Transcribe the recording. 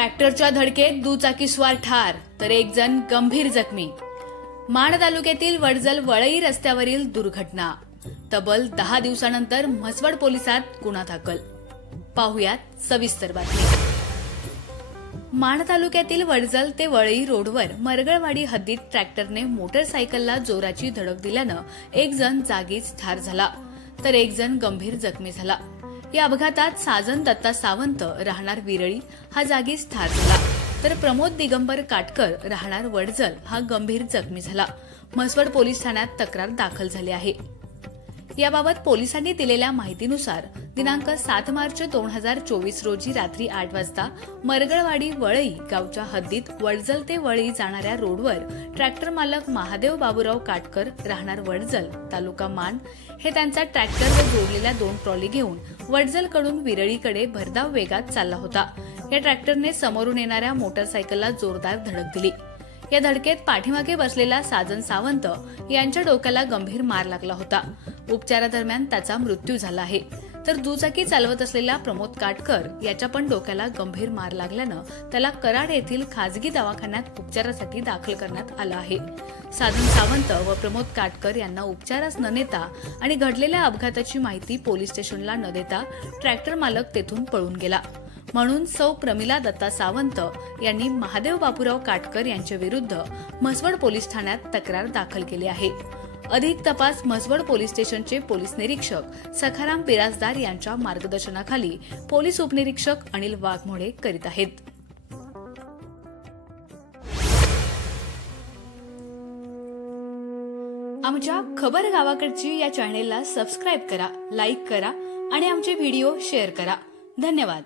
ट्रॅक्टरच्या धडकेत दुचाकीस्वार ठार तर एक जण गंभीर जखमी। माण तालुक्यातील वडजल वळई रस्त्यावरील दुर्घटना। तब्बल 10 दिवसानंतर म्हसवड पोलिसात गुन्हा दाखल। पाहुयात सविस्तर बातमी। माण तालुक्यातील वडजल ते वळई रोडवर मरगळवाडी हद्दीत ट्रॅक्टरने मोटरसायकलला जोराची धडक दिल्यानं एक जण जागीच ठार झाला तर एक जण गंभीर जखमी झाला। या अपघातात साजन दत्ता सावंत राहणार विरळी हा जागीच ठार झाला तर प्रमोद दिगंबर काटकर राहणार वडजल हा गंभीर जखमी झाला। म्हसवड पोलीस ठाण्यात तक्रार दाखल झाली आहे। याबाबत पोलिसांनी दिलेल्या माहितीनुसार दिनांक 7 मार्च 2024 रोजी रात्री 8 वाजता मरगळवाडी वळई गावच्या हद्दीत वडजल ते वळई जाणाऱ्या रोडवर ट्रॅक्टर मालक महादेव बाबूराव काटकर राहणार वडजल तालुका माण हे त्यांचा ट्रॅक्टरवर जोडलेल्या 2 ट्रॉली घेऊन वडजलकडून विरळीकडे भरधाव वेगात चालला होता। या ट्रॅक्टरने समोरून येणाऱ्या मोटरसायकलला जोरदार धडक दिली। या धडकेत पाठीमागे बसलेला साजन सावंत यांच्या डोक्याला गंभीर मार लागला होता। उपचारादरम्यान त्याचा मृत्यू झाला आहे तर दुचाकी चालवत असलेला प्रमोद काटकर याच्या पण डोक्याला गंभीर मार लागल्यानं त्याला कराड येथील खासगी दवाखान्यात उपचारासाठी दाखल करण्यात आलं आहे। साजन सावंत व प्रमोद काटकर यांना उपचारास न नेता आणि घडलेल्या अपघाताची माहिती पोलीस स्टेशनला न देता ट्रॅक्टर मालक तेथून पळून गेला। म्हणून सौ प्रमिला दत्ता सावंत यांनी महादेव बापूराव काटकर यांच्या विरुद्ध म्हसवड पोलीस ठाण्यात तक्रार दाखल केली आहे। अधिक तपास म्हसवड पोलीस स्टेशनचे पोलीस निरीक्षक सखाराम बिराजदार यांच्या मार्गदर्शनाखाली पोलीस उपनिरीक्षक अनिल वाघमोडे करीत आहेत। आमच्या खबर गावाकडची या चॅनेलला सबस्क्राईब करा, लाईक करा आणि आमचे व्हिडिओ शेअर करा। धन्यवाद।